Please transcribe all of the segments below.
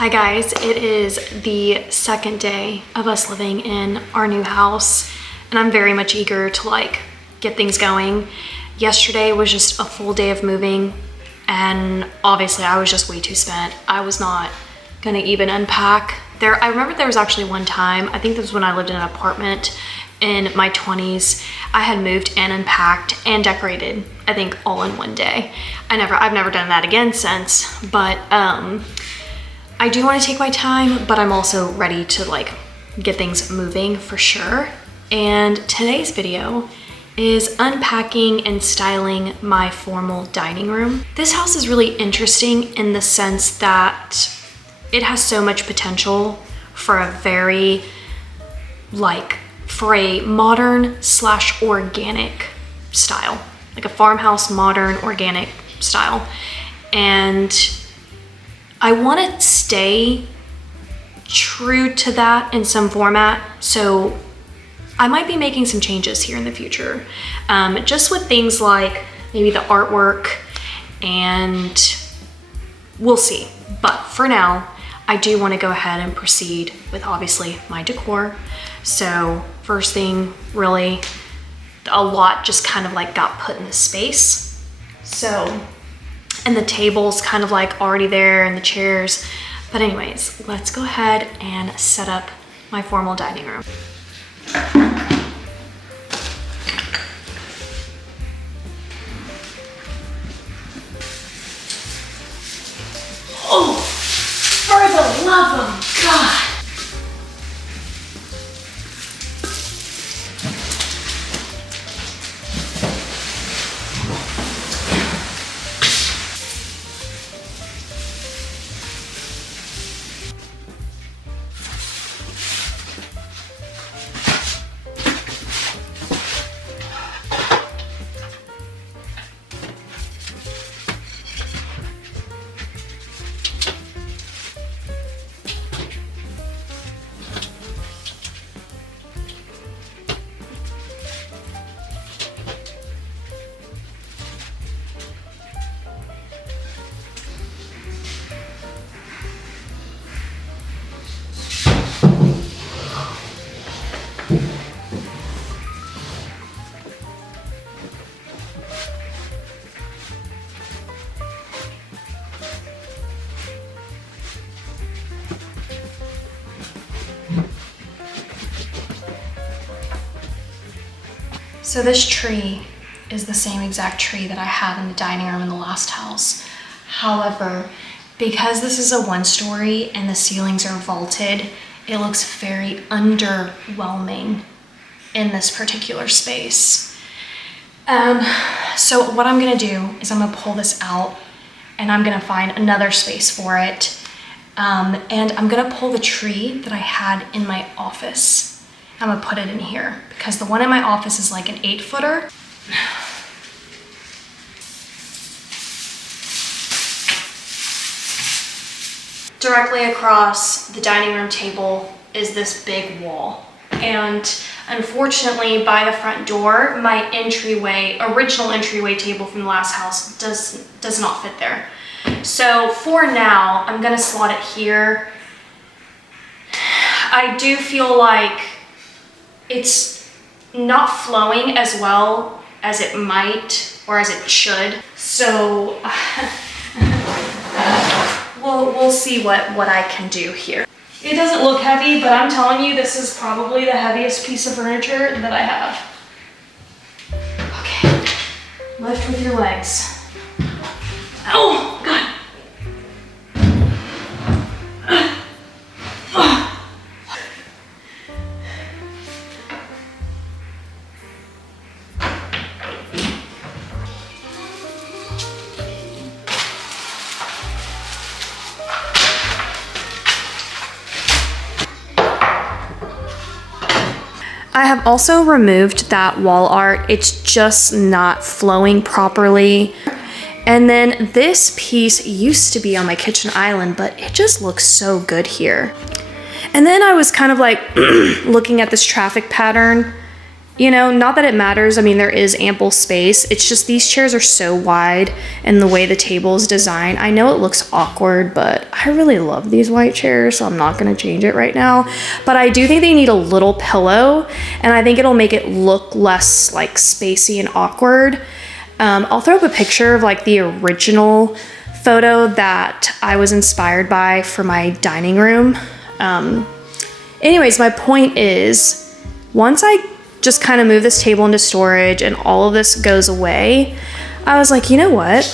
Hi guys, it is the second day of us living in our new house and I'm very much eager to get things going. Yesterday was just a full day of moving and obviously I was just way too spent. I was not gonna even unpack. I remember there was actually one time, I think this was when I lived in an apartment in my 20s, I had moved and unpacked and decorated, I think all in one day. I've never done that again since, but I do want to take my time, but I'm also ready to get things moving for sure. And today's video is unpacking and styling my formal dining room. This house is really interesting in the sense that it has so much potential for a very for a modern / organic style, like a farmhouse modern organic style. And I want to stay true to that in some format, so I might be making some changes here in the future, just with things like maybe the artwork, and we'll see. But for now, I do want to go ahead and proceed with obviously my decor. So first thing, really, a lot just kind of got put in the space. So, and the table's kind of already there and the chairs. But anyways, let's go ahead and set up my formal dining room. Oh, for the love of God. So this tree is the same exact tree that I had in the dining room in the last house. However, because this is a one-story and the ceilings are vaulted, it looks very underwhelming in this particular space. So what I'm gonna do is I'm gonna pull this out and I'm gonna find another space for it. And I'm gonna pull the tree that I had in my office. I'm gonna put it in here because the one in my office is like an 8-footer. Directly across the dining room table is this big wall. And unfortunately, by the front door, my original entryway table from the last house does not fit there. So for now, I'm gonna slot it here. I do feel like it's not flowing as well as it might or as it should. So we'll see what I can do here. It doesn't look heavy, but I'm telling you, this is probably the heaviest piece of furniture that I have. Okay, lift with your legs. Oh, God. I have also removed that wall art. It's just not flowing properly. And then this piece used to be on my kitchen island, but it just looks so good here. And then I was kind of looking at this traffic pattern you know, not that it matters. I mean, there is ample space. It's just these chairs are so wide and the way the table is designed. I know it looks awkward, but I really love these white chairs, so I'm not gonna change it right now. But I do think they need a little pillow, and I think it'll make it look less like spacey and awkward. I'll throw up a picture of like the original photo that I was inspired by for my dining room. Anyways, my point is, once I just kind of move this table into storage and all of this goes away, I was like, you know what?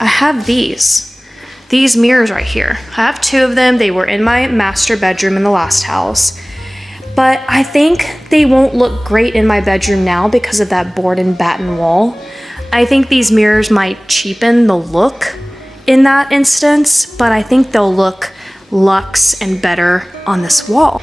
I have these mirrors right here. I have 2 of them. They were in my master bedroom in the last house, but I think they won't look great in my bedroom now because of that board and batten wall. I think these mirrors might cheapen the look in that instance, but I think they'll look luxe and better on this wall.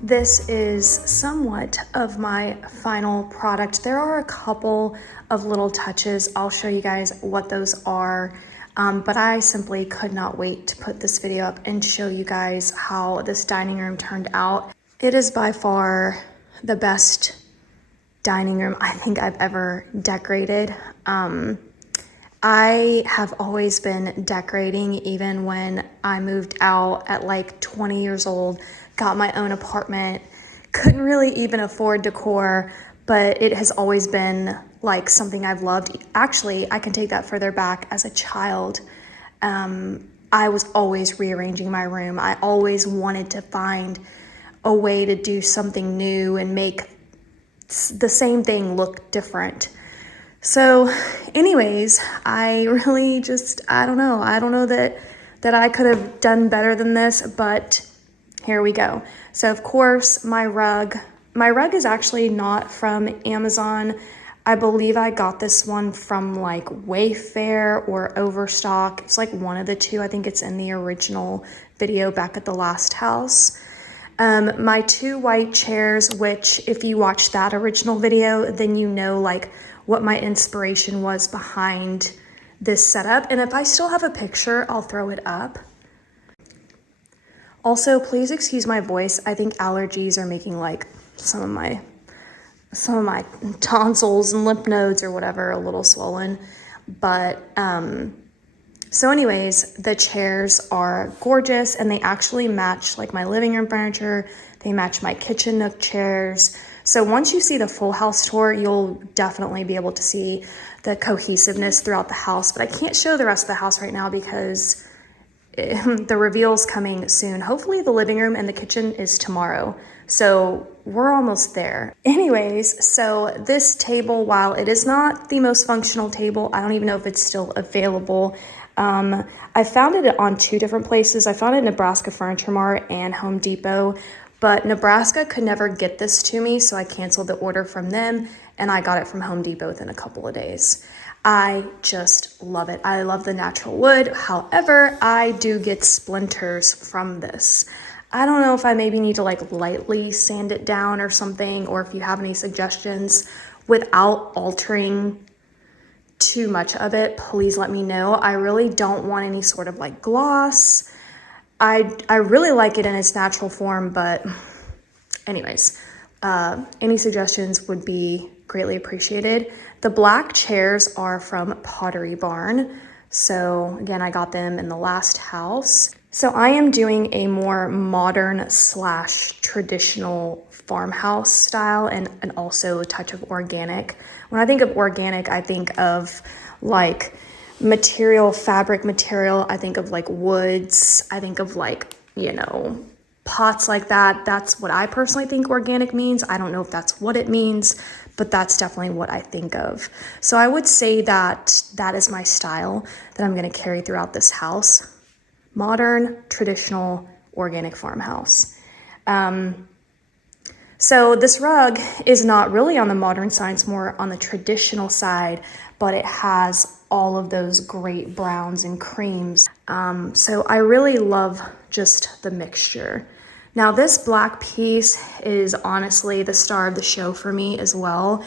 This is somewhat of my final product. There are a couple of little touches. I'll show you guys what those are. But I simply could not wait to put this video up and show you guys how this dining room turned out. It is by far the best dining room I think I've ever decorated. I have always been decorating, even when I moved out at like 20 years old, got my own apartment, couldn't really even afford decor, but it has always been like something I've loved. Actually, I can take that further back. As a child, I was always rearranging my room. I always wanted to find a way to do something new and make the same thing look different. So anyways, I really just, I don't know that I could have done better than this, but here we go. So of course, my rug is actually not from Amazon. I believe I got this one from like Wayfair or Overstock. It's like one of the two. I think it's in the original video back at the last house. My 2 white chairs, which if you watch that original video, then you know like what my inspiration was behind this setup. And if I still have a picture, I'll throw it up. Also, please excuse my voice. I think allergies are making like some of my tonsils and lymph nodes or whatever a little swollen. But so anyways, the chairs are gorgeous and they actually match like my living room furniture. They match my kitchen nook chairs. So once you see the full house tour, you'll definitely be able to see the cohesiveness throughout the house. But I can't show the rest of the house right now because the reveal's coming soon. Hopefully the living room and the kitchen is tomorrow. So we're almost there. Anyways, so this table, while it is not the most functional table, I don't even know if it's still available. I found it on 2 different places. I found it at Nebraska Furniture Mart and Home Depot, but Nebraska could never get this to me, so I canceled the order from them and I got it from Home Depot within a couple of days. I just love it. I love the natural wood. However, I do get splinters from this. I don't know if I maybe need to like lightly sand it down or something, or if you have any suggestions without altering too much of it, please let me know. I really don't want any sort of like gloss. I really like it in its natural form, but anyways, any suggestions would be greatly appreciated. The black chairs are from Pottery Barn. So again, I got them in the last house. So I am doing a more modern / traditional farmhouse style and also a touch of organic. When I think of organic, I think of like fabric material. I think of like woods. I think of like, you know, pots like that. That's what I personally think organic means. I don't know if that's what it means, but that's definitely what I think of. So I would say that that is my style that I'm going to carry throughout this house. Modern, traditional, organic farmhouse. So this rug is not really on the modern side, it's more on the traditional side, but it has all of those great browns and creams. So I really love just the mixture. Now this black piece is honestly the star of the show for me as well.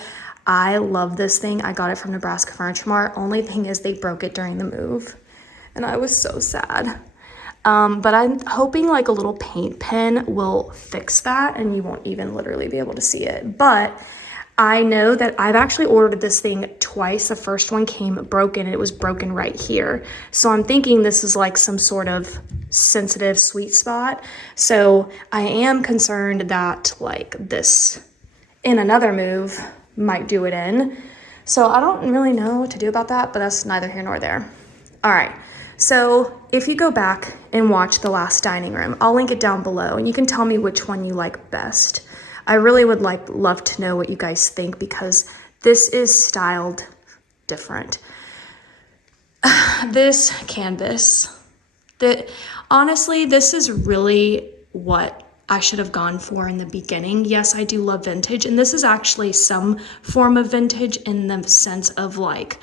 I love this thing. I got it from Nebraska Furniture Mart. Only thing is they broke it during the move and I was so sad. But I'm hoping like a little paint pen will fix that and you won't even literally be able to see it. But I know that I've actually ordered this thing twice. The first one came broken and it was broken right here. So I'm thinking this is like some sort of sensitive sweet spot. So I am concerned that like this in another move might do it in. So I don't really know what to do about that, but that's neither here nor there. All right. So if you go back and watch the last dining room, I'll link it down below and you can tell me which one you like best. I really would love to know what you guys think because this is styled different. This canvas, honestly, this is really what I should have gone for in the beginning. Yes, I do love vintage, and this is actually some form of vintage in the sense of like,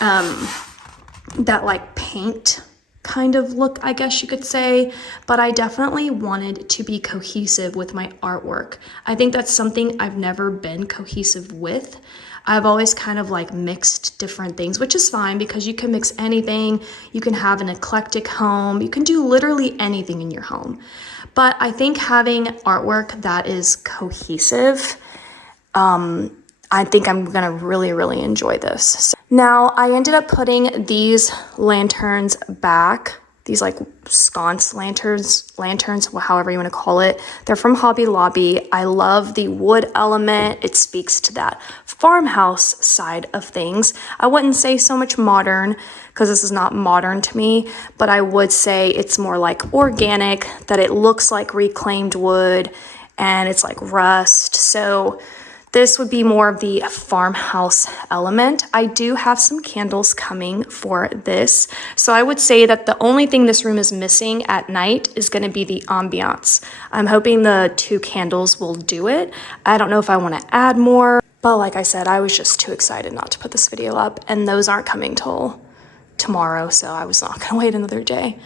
that like paint kind of look, I guess you could say, but I definitely wanted to be cohesive with my artwork. I think that's something I've never been cohesive with. I've always kind of like mixed different things, which is fine because you can mix anything. You can have an eclectic home. You can do literally anything in your home. But I think having artwork that is cohesive, I think I'm gonna really, really enjoy this. Now, I ended up putting these lanterns back, these like sconce lanterns, however you wanna call it. They're from Hobby Lobby. I love the wood element. It speaks to that farmhouse side of things. I wouldn't say so much modern because this is not modern to me, but I would say it's more like organic, that it looks like reclaimed wood and it's like rust. So this would be more of the farmhouse element. I do have some candles coming for this. So I would say that the only thing this room is missing at night is gonna be the ambiance. I'm hoping the 2 candles will do it. I don't know if I wanna add more, but like I said, I was just too excited not to put this video up, and those aren't coming till tomorrow, so I was not gonna wait another day.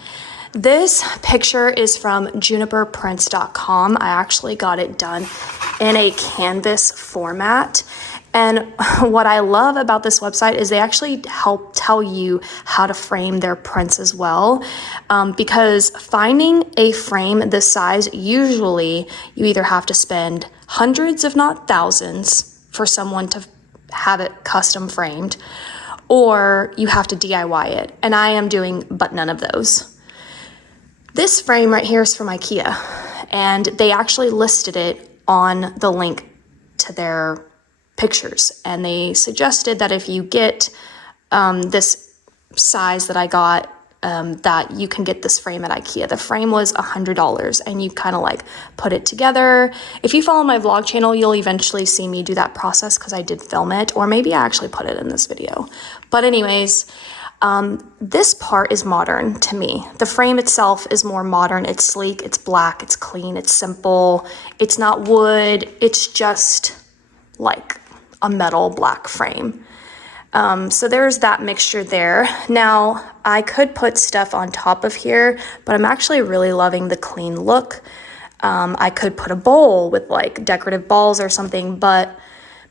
This picture is from juniperprints.com. I actually got it done in a canvas format. And what I love about this website is they actually help tell you how to frame their prints as well. Because finding a frame this size, usually you either have to spend hundreds, if not thousands, for someone to have it custom framed, or you have to DIY it. And I am doing but none of those. This frame right here is from Ikea, and they actually listed it on the link to their pictures. And they suggested that if you get this size that I got, that you can get this frame at Ikea. The frame was $100 and you kind of like put it together. If you follow my vlog channel, you'll eventually see me do that process because I did film it, or maybe I actually put it in this video. But anyways, this part is modern to me. The frame itself is more modern. It's sleek, it's black, it's clean, it's simple. It's not wood. It's just like a metal black frame. So there's that mixture there. Now, I could put stuff on top of here, but I'm actually really loving the clean look. I could put a bowl with like decorative balls or something, but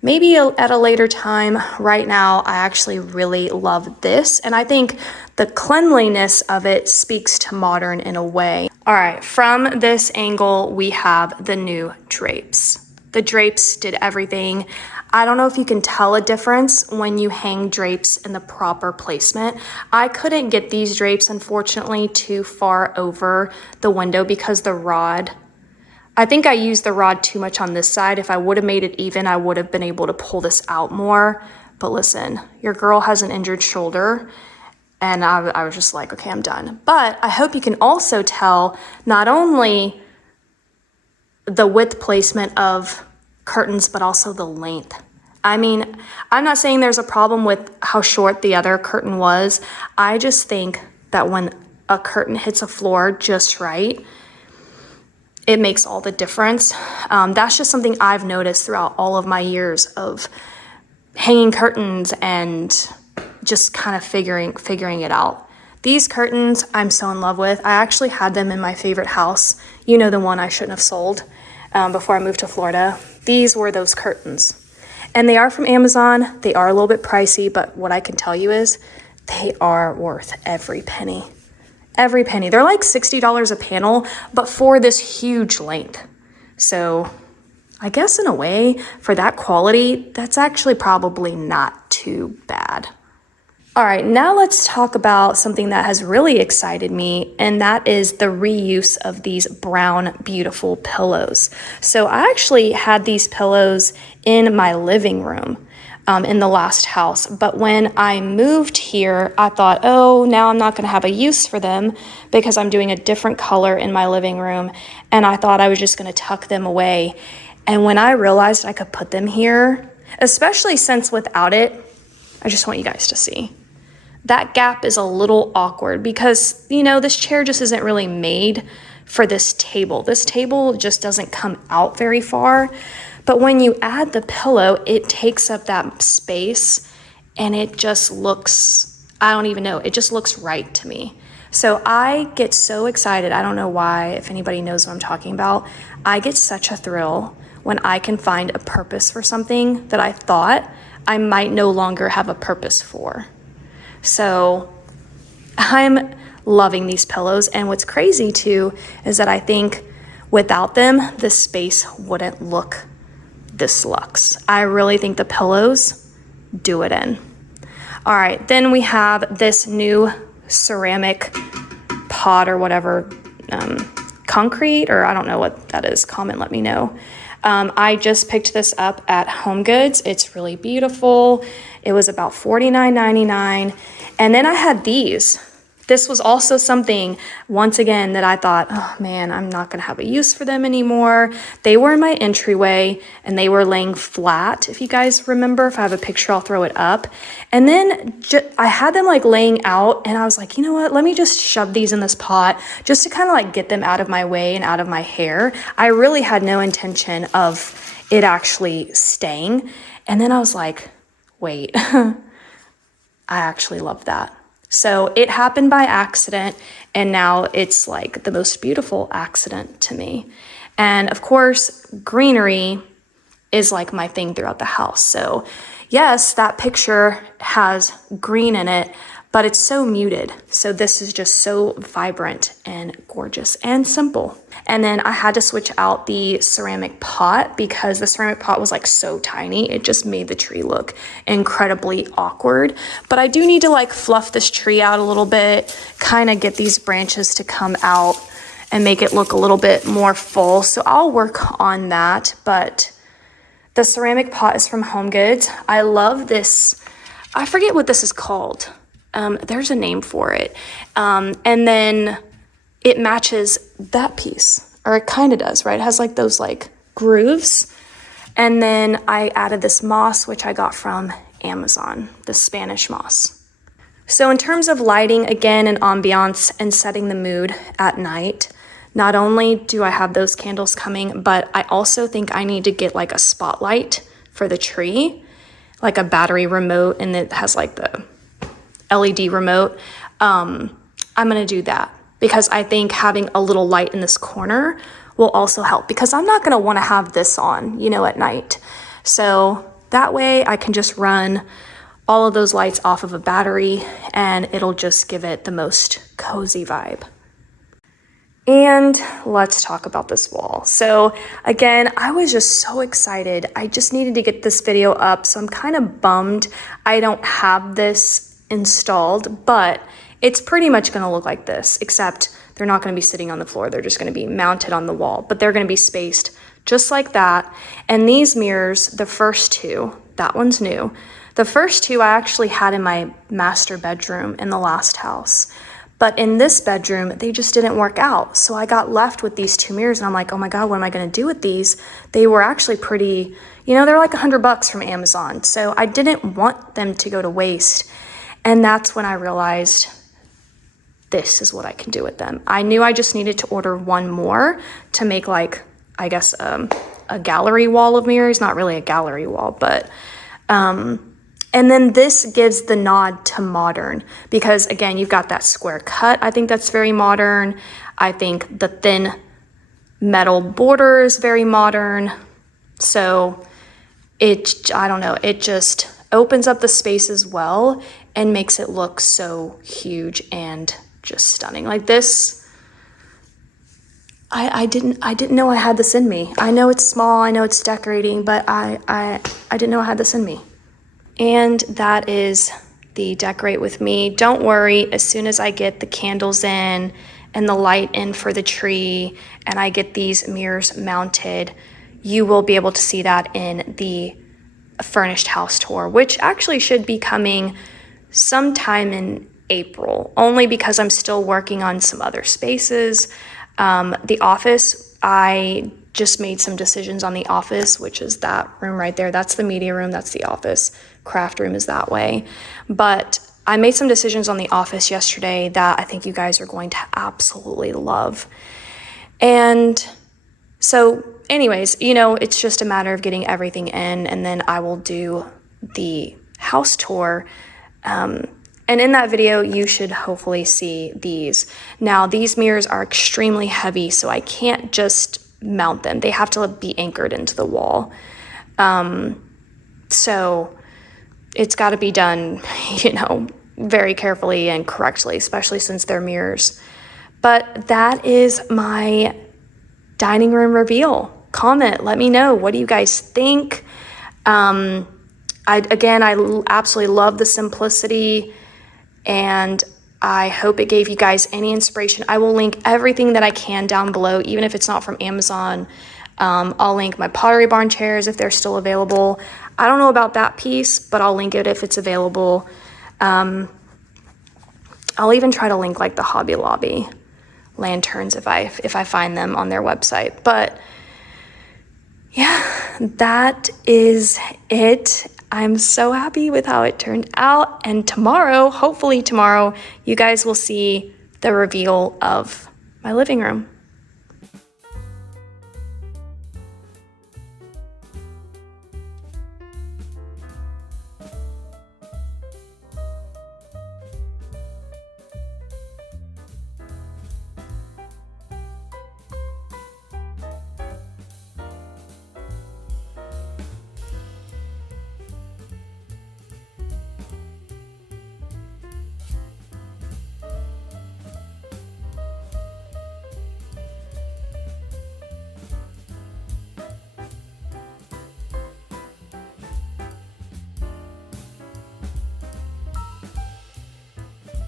maybe at a later time. Right now, I actually really love this, and I think the cleanliness of it speaks to modern in a way. All right, from this angle, we have the new drapes. The drapes did everything. I don't know if you can tell a difference when you hang drapes in the proper placement. I couldn't get these drapes, unfortunately, too far over the window because the rod, I think I used the rod too much on this side. If I would have made it even, I would have been able to pull this out more. But listen, your girl has an injured shoulder, and I was just like, okay, I'm done. But I hope you can also tell not only the width placement of curtains, but also the length. I mean, I'm not saying there's a problem with how short the other curtain was. I just think that when a curtain hits a floor just right, it makes all the difference. That's just something I've noticed throughout all of my years of hanging curtains and just kind of figuring it out. These curtains I'm so in love with. I actually had them in my favorite house. You know, the one I shouldn't have sold before I moved to Florida. These were those curtains. And they are from Amazon. They are a little bit pricey, but what I can tell you is they are worth every penny. Every penny. They're like $60 a panel, but for this huge length. So I guess in a way, for that quality, that's actually probably not too bad. All right, now let's talk about something that has really excited me, and that is the reuse of these brown, beautiful pillows. So I actually had these pillows in my living room in the last house, but when I moved here, I thought, oh, now I'm not gonna have a use for them because I'm doing a different color in my living room, and I thought I was just gonna tuck them away. And when I realized I could put them here, especially since without it, I just want you guys to see. That gap is a little awkward because, you know, this chair just isn't really made for this table. This table just doesn't come out very far. But when you add the pillow, it takes up that space and it just looks, I don't even know, it just looks right to me. So I get so excited. I don't know why, if anybody knows what I'm talking about. I get such a thrill when I can find a purpose for something that I thought I might no longer have a purpose for. So I'm loving these pillows, and what's crazy too is that I think without them, this space wouldn't look this luxe. I really think the pillows do it in. All right, then we have this new ceramic pot or whatever, concrete, or I don't know what that is. Comment, let me know. I just picked this up at HomeGoods. It's really beautiful. It was about $49.99. And then I had these. This was also something, once again, that I thought, oh man, I'm not gonna have a use for them anymore. They were in my entryway and they were laying flat. If you guys remember, if I have a picture, I'll throw it up. And then I had them like laying out and I was like, you know what, let me just shove these in this pot just to kind of like get them out of my way and out of my hair. I really had no intention of it actually staying. And then I was like, wait, I actually love that. So it happened by accident, and now it's like the most beautiful accident to me. And of course, greenery is like my thing throughout the house. So yes, that picture has green in it, but it's so muted. So this is just so vibrant and gorgeous and simple. And then I had to switch out the ceramic pot because the ceramic pot was like so tiny. It just made the tree look incredibly awkward. But I do need to like fluff this tree out a little bit, kind of get these branches to come out and make it look a little bit more full. So I'll work on that. But the ceramic pot is from HomeGoods. I love this. I forget what this is called. There's a name for it. And then it matches that piece, or it kind of does, right? It has like those like grooves. And then I added this moss, which I got from Amazon, the Spanish moss. So in terms of lighting, again, and ambiance and setting the mood at night, not only do I have those candles coming, but I also think I need to get like a spotlight for the tree. like a battery remote and it has like the LED remote. I'm gonna do that because I think having a little light in this corner will also help, because I'm not gonna wanna have this on, you know, at night. So that way I can just run all of those lights off of a battery and it'll just give it the most cozy vibe. And let's talk about this wall. So again, I was just so excited. I just needed to get this video up. So I'm kind of bummed I don't have this installed, but it's pretty much gonna look like this, except they're not gonna be sitting on the floor. They're just gonna be mounted on the wall, but they're gonna be spaced just like that. And these mirrors, the first two, that one's new. The first two I actually had in my master bedroom in the last house. But in this bedroom, they just didn't work out. So I got left with these two mirrors and I'm like, oh my God, what am I gonna do with these? They were actually pretty, you know, they're like $100 from Amazon. So I didn't want them to go to waste. And that's when I realized this is what I can do with them. I knew I just needed to order one more to make like, I guess, a gallery wall of mirrors, not really a gallery wall, but, and then this gives the nod to modern because again, you've got that square cut. I think that's very modern. I think the thin metal border is very modern. So I don't know, it just opens up the space as well and makes it look so huge and just stunning. Like this, I didn't know I had this in me. I know it's small, I know it's decorating, but I didn't know I had this in me. And that is the decorate with me. Don't worry, as soon as I get the candles in and the light in for the tree and I get these mirrors mounted, you will be able to see that in the furnished house tour, which actually should be coming sometime in April, only because I'm still working on some other spaces. The office, I just made some decisions on the office, which is that room right there. That's the media room, that's the office. Craft room is that way. But I made some decisions on the office yesterday that I think you guys are going to absolutely love. And so anyways, you know, it's just a matter of getting everything in and then I will do the house tour. And in that video, you should hopefully see these. Now, these mirrors are extremely heavy, so I can't just mount them. They have to be anchored into the wall. So it's got to be done, you know, very carefully and correctly, especially since they're mirrors. But that is my dining room reveal. Comment, let me know. What do you guys think? I absolutely love the simplicity and I hope it gave you guys any inspiration. I will link everything that I can down below, even if it's not from Amazon. I'll link my Pottery Barn chairs if they're still available. I don't know about that piece, but I'll link it if it's available. I'll even try to link like the Hobby Lobby lanterns if I find them on their website. But yeah, that is it. I'm so happy with how it turned out. And tomorrow, hopefully tomorrow, you guys will see the reveal of my living room.